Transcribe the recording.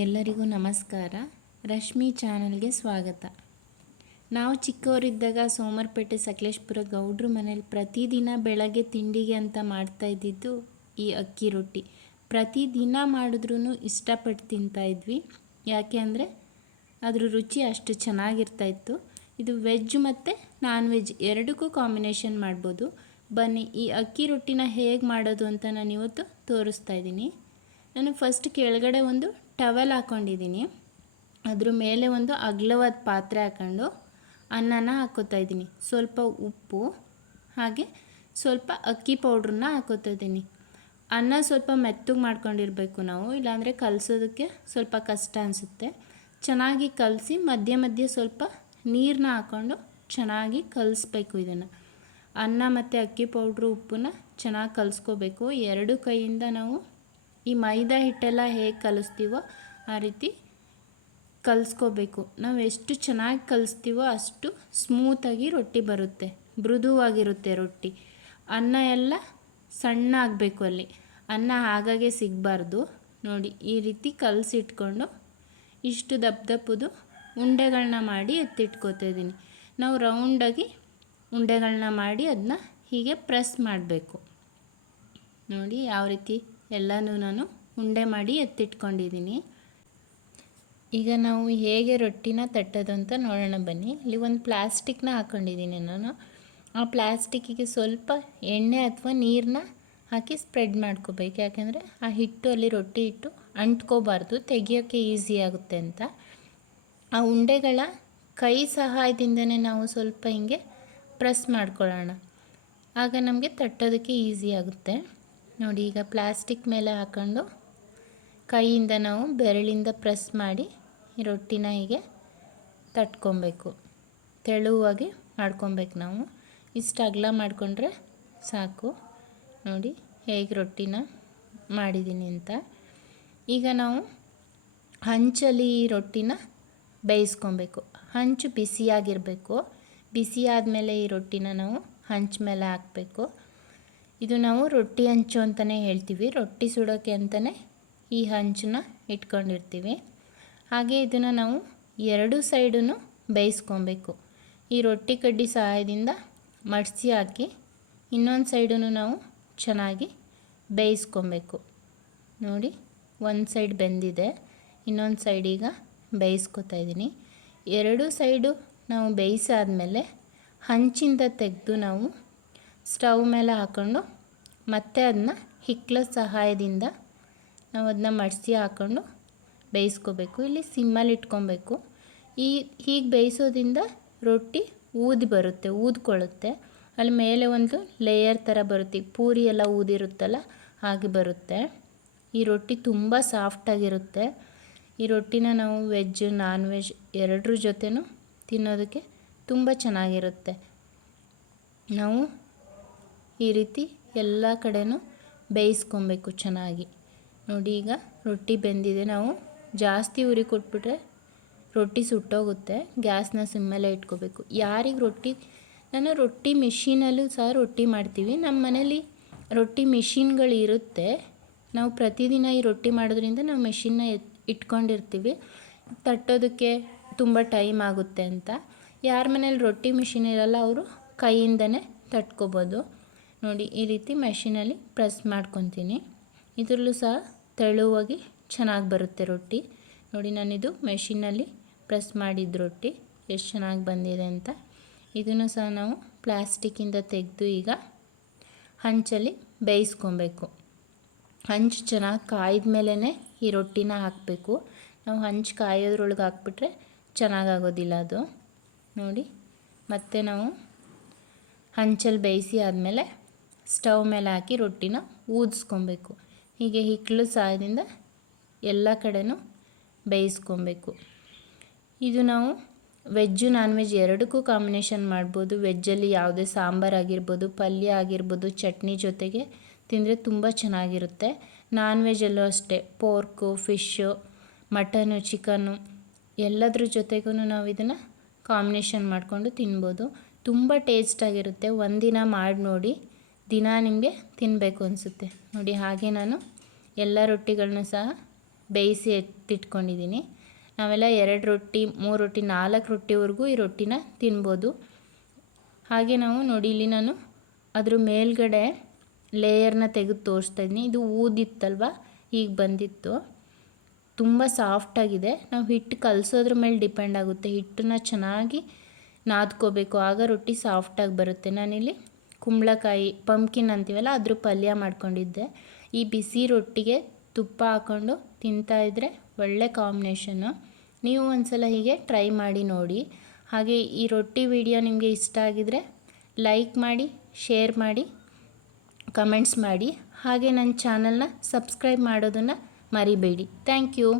ಎಲ್ಲರಿಗೂ ನಮಸ್ಕಾರ. ರಶ್ಮಿ ಚಾನಲ್ಗೆ ಸ್ವಾಗತ. ನಾವು ಚಿಕ್ಕವರಿದ್ದಾಗ ಸೋಮರ್ಪೇಟೆ ಸಕಲೇಶ್ಪುರ ಗೌಡ್ರ ಮನೇಲಿ ಪ್ರತಿದಿನ ಬೆಳಗ್ಗೆ ತಿಂಡಿಗೆ ಅಂತ ಮಾಡ್ತಾ ಇದ್ದಿದ್ದು ಈ ಅಕ್ಕಿ ರೊಟ್ಟಿ. ಪ್ರತಿದಿನ ಮಾಡಿದ್ರೂ ಇಷ್ಟಪಟ್ಟು ತಿಂತಾಯಿದ್ವಿ ಯಾಕೆ ಅಂದರೆ ಅದ್ರ ರುಚಿ ಅಷ್ಟು ಚೆನ್ನಾಗಿರ್ತಾಯಿತ್ತು ಇದು ವೆಜ್ ಮತ್ತು ನಾನ್ ವೆಜ್ ಎರಡಕ್ಕೂ ಕಾಂಬಿನೇಷನ್ ಮಾಡ್ಬೋದು. ಬನ್ನಿ, ಈ ಅಕ್ಕಿ ರೊಟ್ಟಿನ ಹೇಗೆ ಮಾಡೋದು ಅಂತ ನಾನು ಇವತ್ತು ತೋರಿಸ್ತಾ ಇದ್ದೀನಿ. ನಾನು ಫಸ್ಟ್ ಕೆಳಗಡೆ ಒಂದು ಟವಲ್ ಹಾಕೊಂಡಿದ್ದೀನಿ. ಅದ್ರ ಮೇಲೆ ಒಂದು ಅಗಲವಾದ ಪಾತ್ರೆ ಹಾಕೊಂಡು ಅನ್ನನ ಹಾಕೋತಾ ಇದ್ದೀನಿ. ಸ್ವಲ್ಪ ಉಪ್ಪು, ಹಾಗೆ ಸ್ವಲ್ಪ ಅಕ್ಕಿ ಪೌಡ್ರನ್ನ ಹಾಕೋತಾ ಇದ್ದೀನಿ. ಅನ್ನ ಸ್ವಲ್ಪ ಮೆತ್ತಗೆ ಮಾಡ್ಕೊಂಡಿರಬೇಕು ನಾವು, ಇಲ್ಲಾಂದರೆ ಕಲಸೋದಕ್ಕೆ ಸ್ವಲ್ಪ ಕಷ್ಟ ಅನಿಸುತ್ತೆ. ಚೆನ್ನಾಗಿ ಕಲಸಿ ಮಧ್ಯ ಮಧ್ಯೆ ಸ್ವಲ್ಪ ನೀರನ್ನ ಹಾಕ್ಕೊಂಡು ಚೆನ್ನಾಗಿ ಕಲಿಸ್ಬೇಕು ಇದನ್ನು. ಅನ್ನ ಮತ್ತು ಅಕ್ಕಿ ಪೌಡ್ರು ಉಪ್ಪನ್ನ ಚೆನ್ನಾಗಿ ಕಲಿಸ್ಕೋಬೇಕು. ಎರಡು ಕೈಯಿಂದ ನಾವು ಈ ಮೈದಾ ಹಿಟ್ಟೆಲ್ಲ ಹೇಗೆ ಕಲಿಸ್ತೀವೋ ಆ ರೀತಿ ಕಲಿಸ್ಕೋಬೇಕು. ನಾವು ಎಷ್ಟು ಚೆನ್ನಾಗಿ ಕಲಿಸ್ತೀವೋ ಅಷ್ಟು ಸ್ಮೂತಾಗಿ ರೊಟ್ಟಿ ಬರುತ್ತೆ. ಮೃದುವಾಗಿರುತ್ತೆ ರೊಟ್ಟಿ. ಅನ್ನ ಎಲ್ಲ ಸಣ್ಣ ಆಗಬೇಕು ಅಲ್ಲಿ. ಅನ್ನ ಹಾಗಾಗೆ ಸಿಗಬಾರ್ದು. ನೋಡಿ, ಈ ರೀತಿ ಕಲಸಿಟ್ಕೊಂಡು ಇಷ್ಟು ದಪ್ಪ ದಪ್ಪದು ಉಂಡೆಗಳನ್ನ ಮಾಡಿ ಎತ್ತಿಟ್ಕೋತಾ ಇದ್ದೀನಿ. ನಾವು ರೌಂಡಾಗಿ ಉಂಡೆಗಳನ್ನ ಮಾಡಿ ಅದನ್ನ ಹೀಗೆ ಪ್ರೆಸ್ ಮಾಡಬೇಕು. ನೋಡಿ, ಯಾವ ರೀತಿ ಎಲ್ಲನೂ ನಾನು ಉಂಡೆ ಮಾಡಿ ಎತ್ತಿಟ್ಕೊಂಡಿದ್ದೀನಿ. ಈಗ ನಾವು ಹೇಗೆ ರೊಟ್ಟಿನ ತಟ್ಟೋದು ಅಂತ ನೋಡೋಣ ಬನ್ನಿ. ಇಲ್ಲಿ ಒಂದು ಪ್ಲಾಸ್ಟಿಕ್ನ ಹಾಕ್ಕೊಂಡಿದ್ದೀನಿ ನಾನು. ಆ ಪ್ಲಾಸ್ಟಿಕ್ಕಿಗೆ ಸ್ವಲ್ಪ ಎಣ್ಣೆ ಅಥವಾ ನೀರನ್ನ ಹಾಕಿ ಸ್ಪ್ರೆಡ್ ಮಾಡ್ಕೋಬೇಕು. ಯಾಕೆಂದರೆ ಆ ಹಿಟ್ಟು ಅಲ್ಲಿ ರೊಟ್ಟಿ ಹಿಟ್ಟು ಅಂಟ್ಕೋಬಾರ್ದು ತೆಗಿಯೋಕ್ಕೆ ಈಸಿ ಆಗುತ್ತೆ ಅಂತ. ಆ ಉಂಡೆಗಳ ಕೈ ಸಹಾಯದಿಂದನೇ ನಾವು ಸ್ವಲ್ಪ ಹಿಂಗೆ ಪ್ರೆಸ್ ಮಾಡ್ಕೊಳ್ಳೋಣ. ಆಗ ನಮಗೆ ತಟ್ಟೋದಕ್ಕೆ ಈಸಿ ಆಗುತ್ತೆ. ನೋಡಿ, ಈಗ ಪ್ಲಾಸ್ಟಿಕ್ ಮೇಲೆ ಹಾಕ್ಕೊಂಡು ಕೈಯಿಂದ ನಾವು ಬೆರಳಿಂದ ಪ್ರೆಸ್ ಮಾಡಿ ಈ ರೊಟ್ಟಿನ ಹೀಗೆ ತಟ್ಕೊಬೇಕು. ತೆಳುವಾಗಿ ಮಾಡ್ಕೊಬೇಕು ನಾವು. ಇಷ್ಟು ಅಗಲ ಮಾಡಿಕೊಂಡ್ರೆ ಸಾಕು. ನೋಡಿ, ಹೇಗೆ ರೊಟ್ಟಿನ ಮಾಡಿದ್ದೀನಿ ಅಂತ. ಈಗ ನಾವು ಹಂಚಲ್ಲಿ ಈ ರೊಟ್ಟಿನ ಬೇಯಿಸ್ಕೊಬೇಕು. ಹಂಚು ಬಿಸಿಯಾಗಿರಬೇಕು. ಬಿಸಿ ಆದಮೇಲೆ ಈ ರೊಟ್ಟಿನ ನಾವು ಹಂಚ ಮೇಲೆ ಹಾಕಬೇಕು. ಇದು ನಾವು ರೊಟ್ಟಿ ಹಂಚು ಅಂತಲೇ ಹೇಳ್ತೀವಿ. ರೊಟ್ಟಿ ಸುಡೋಕ್ಕೆ ಅಂತಲೇ ಈ ಹಂಚನ್ನ ಇಟ್ಕೊಂಡಿರ್ತೀವಿ. ಹಾಗೆ ಇದನ್ನು ನಾವು ಎರಡು ಸೈಡೂ ಬೇಯಿಸ್ಕೊಬೇಕು. ಈ ರೊಟ್ಟಿ ಕಡ್ಡಿ ಸಹಾಯದಿಂದ ಮಡಿಸಿ ಹಾಕಿ ಇನ್ನೊಂದು ಸೈಡೂ ನಾವು ಚೆನ್ನಾಗಿ ಬೇಯಿಸ್ಕೊಬೇಕು. ನೋಡಿ, ಒಂದು ಸೈಡ್ ಬೆಂದಿದೆ. ಇನ್ನೊಂದು ಸೈಡ್ ಈಗ ಬೇಯಿಸ್ಕೊತಾ ಇದ್ದೀನಿ. ಎರಡು ಸೈಡು ನಾವು ಬೇಯಿಸಾದ್ಮೇಲೆ ಹಂಚಿಂದ ತೆಗೆದು ನಾವು ಸ್ಟವ್ ಮೇಲೆ ಹಾಕ್ಕೊಂಡು ಮತ್ತೆ ಅದನ್ನ ಹಿಕ್ಲ ಸಹಾಯದಿಂದ ನಾವು ಅದನ್ನ ಮಡಿಸಿ ಹಾಕ್ಕೊಂಡು ಬೇಯಿಸ್ಕೋಬೇಕು. ಇಲ್ಲಿ ಸಿಮ್ಮಲ್ಲಿ ಇಟ್ಕೊಬೇಕು. ಈ ಹೀಗೆ ಬೇಯಿಸೋದ್ರಿಂದ ರೊಟ್ಟಿ ಊದಿ ಬರುತ್ತೆ, ಊದ್ಕೊಳ್ಳುತ್ತೆ. ಅಲ್ಲಿ ಮೇಲೆ ಒಂದು ಲೇಯರ್ ಥರ ಬರುತ್ತೆ. ಪೂರಿ ಎಲ್ಲ ಊದಿರುತ್ತಲ್ಲ, ಹಾಗೆ ಬರುತ್ತೆ. ಈ ರೊಟ್ಟಿ ತುಂಬ ಸಾಫ್ಟಾಗಿರುತ್ತೆ ಈ ರೊಟ್ಟಿನ ನಾವು ವೆಜ್, ನಾನ್ ವೆಜ್ ಎರಡರ ಜೊತೆನೂ ತಿನ್ನೋದಕ್ಕೆ ತುಂಬ ಚೆನ್ನಾಗಿರುತ್ತೆ. ನಾವು ಈ ರೀತಿ ಎಲ್ಲ ಕಡೆನೂ ಬೇಯಿಸ್ಕೊಬೇಕು ಚೆನ್ನಾಗಿ. ನೋಡಿ ಈಗ ರೊಟ್ಟಿ ಬೆಂದಿದೆ. ನಾವು ಜಾಸ್ತಿ ಉರಿ ಕೊಟ್ಬಿಟ್ರೆ ರೊಟ್ಟಿ ಸುಟ್ಟೋಗುತ್ತೆ. ಗ್ಯಾಸ್ನ ಸಿಮ್ಮಲ್ಲೇ ಇಟ್ಕೋಬೇಕು. ಯಾರಿಗೆ ರೊಟ್ಟಿ, ನಾನು ರೊಟ್ಟಿ ಮಿಷಿನಲ್ಲೂ ಸಹ ರೊಟ್ಟಿ ಮಾಡ್ತೀವಿ. ನಮ್ಮ ಮನೇಲಿ ರೊಟ್ಟಿ ಮಿಷಿನ್ಗಳು ಇರುತ್ತೆ. ನಾವು ಪ್ರತಿದಿನ ಈ ರೊಟ್ಟಿ ಮಾಡೋದ್ರಿಂದ ನಾವು ಮೆಷಿನ್ನ ಇಟ್ಕೊಂಡಿರ್ತೀವಿ. ತಟ್ಟೋದಕ್ಕೆ ತುಂಬ ಟೈಮ್ ಆಗುತ್ತೆ ಅಂತ. ಯಾರ ಮನೇಲಿ ರೊಟ್ಟಿ ಮಿಷಿನ್ ಇರಲ್ಲ, ಅವರು ಕೈಯಿಂದನೇ ತಟ್ಕೋಬೋದು. ನೋಡಿ, ಈ ರೀತಿ ಮೆಷಿನಲ್ಲಿ ಪ್ರೆಸ್ ಮಾಡ್ಕೊತೀನಿ. ಇದರಲ್ಲೂ ಸಹ ತೆಳುವಾಗಿ ಚೆನ್ನಾಗಿ ಬರುತ್ತೆ ರೊಟ್ಟಿ. ನೋಡಿ, ನಾನಿದು ಮೆಷಿನಲ್ಲಿ ಪ್ರೆಸ್ ಮಾಡಿದ ರೊಟ್ಟಿ. ಎಷ್ಟು ಚೆನ್ನಾಗಿ ಬಂದಿದೆ ಅಂತ. ಇದನ್ನು ಸಹ ನಾವು ಪ್ಲ್ಯಾಸ್ಟಿಕ್ಕಿಂದ ತೆಗೆದು ಈಗ ಹಂಚಲ್ಲಿ ಬೇಯಿಸ್ಕೊಬೇಕು. ಹಂಚು ಚೆನ್ನಾಗಿ ಕಾಯ್ದ ಮೇಲೇ ಈ ರೊಟ್ಟಿನ ಹಾಕಬೇಕು. ನಾವು ಹಂಚು ಕಾಯೋದ್ರೊಳಗೆ ಹಾಕ್ಬಿಟ್ರೆ ಚೆನ್ನಾಗಾಗೋದಿಲ್ಲ ಅದು. ನೋಡಿ, ಮತ್ತೆ ನಾವು ಹಂಚಲ್ಲಿ ಬೇಯಿಸಿ ಆದಮೇಲೆ ಸ್ಟವ್ ಮೇಲೆ ಹಾಕಿ ರೊಟ್ಟಿನ ಊದಿಸ್ಕೊಬೇಕು. ಹೀಗೆ ಹಿಕ್ಕಳು ಸಹಾಯದಿಂದ ಎಲ್ಲ ಕಡೆನೂ ಬೇಯಿಸ್ಕೊಬೇಕು. ಇದು ನಾವು ವೆಜ್ಜು ನಾನ್ ವೆಜ್ ಎರಡಕ್ಕೂ ಕಾಂಬಿನೇಷನ್ ಮಾಡ್ಬೋದು. ವೆಜ್ಜಲ್ಲಿ ಯಾವುದೇ ಸಾಂಬಾರು ಆಗಿರ್ಬೋದು, ಪಲ್ಯ ಆಗಿರ್ಬೋದು, ಚಟ್ನಿ ಜೊತೆಗೆ ತಿಂದರೆ ತುಂಬ ಚೆನ್ನಾಗಿರುತ್ತೆ. ನಾನ್ ವೆಜ್ಜಲ್ಲೂ ಅಷ್ಟೇ, ಪೋರ್ಕು, ಫಿಶ್ಶು, ಮಟನು ಚಿಕನ್ನು ಎಲ್ಲದ್ರ ಜೊತೆಗೂ ನಾವು ಇದನ್ನು ಕಾಂಬಿನೇಷನ್ ಮಾಡಿಕೊಂಡು ತಿನ್ಬೋದು. ತುಂಬ ಟೇಸ್ಟಾಗಿರುತ್ತೆ. ಒಂದಿನ ಮಾಡಿ ನೋಡಿ ದಿನ ನಿಮಗೆ ತಿನ್ನಬೇಕು ಅನಿಸುತ್ತೆ. ನೋಡಿ, ಹಾಗೆ ನಾನು ಎಲ್ಲ ರೊಟ್ಟಿಗಳನ್ನೂ ಸಹ ಬೇಯಿಸಿ ಎತ್ತಿಟ್ಕೊಂಡಿದ್ದೀನಿ. ನಾವೆಲ್ಲ ಎರಡು ರೊಟ್ಟಿ, ಮೂರು ರೊಟ್ಟಿ, ನಾಲ್ಕು ರೊಟ್ಟಿವರೆಗೂ ಈ ರೊಟ್ಟಿನ ತಿನ್ಬೋದು. ಹಾಗೆ ನಾವು ನೋಡಿ, ಇಲ್ಲಿ ನಾನು ಅದ್ರ ಮೇಲ್ಗಡೆ ಲೇಯರ್ನ ತೆಗೆದು ತೋರಿಸ್ತಾ ಇದ್ದೀನಿ. ಇದು ಊದಿತ್ತಲ್ವ? ಈಗ ಬಂದಿತ್ತು. ತುಂಬ ಸಾಫ್ಟಾಗಿದೆ ನಾವು ಹಿಟ್ಟು ಕಲಸೋದ್ರ ಮೇಲೆ ಡಿಪೆಂಡ್ ಆಗುತ್ತೆ. ಹಿಟ್ಟನ್ನ ಚೆನ್ನಾಗಿ ನಾದ್ಕೋಬೇಕು. ಆಗ ರೊಟ್ಟಿ ಸಾಫ್ಟಾಗಿ ಬರುತ್ತೆ. ನಾನಿಲ್ಲಿ ಕುಂಬಳಕಾಯಿ ಪಂಪ್ಕಿನ್ ಅಂತೀವಲ್ಲ, ಅದ್ರ ಪಲ್ಯ ಮಾಡ್ಕೊಂಡಿದ್ದೆ. ಈ ಬಿಸಿ ರೊಟ್ಟಿಗೆ ತುಪ್ಪ ಹಾಕ್ಕೊಂಡು ತಿಂತಾಯಿದ್ರೆ ಒಳ್ಳೆ ಕಾಂಬಿನೇಷನ್ನು ನೀವು ಒಂದ್ಸಲ ಹೀಗೆ ಟ್ರೈ ಮಾಡಿ ನೋಡಿ. ಹಾಗೆ ಈ ರೊಟ್ಟಿ ವಿಡಿಯೋ ನಿಮಗೆ ಇಷ್ಟ ಆಗಿದರೆ ಲೈಕ್ ಮಾಡಿ ಶೇರ್ ಮಾಡಿ ಕಮೆಂಟ್ಸ್ ಮಾಡಿ. ಹಾಗೆ ನನ್ನ ಚಾನಲ್ನ ಸಬ್ಸ್ಕ್ರೈಬ್ ಮಾಡೋದನ್ನು ಮರಿಬೇಡಿ. Thank you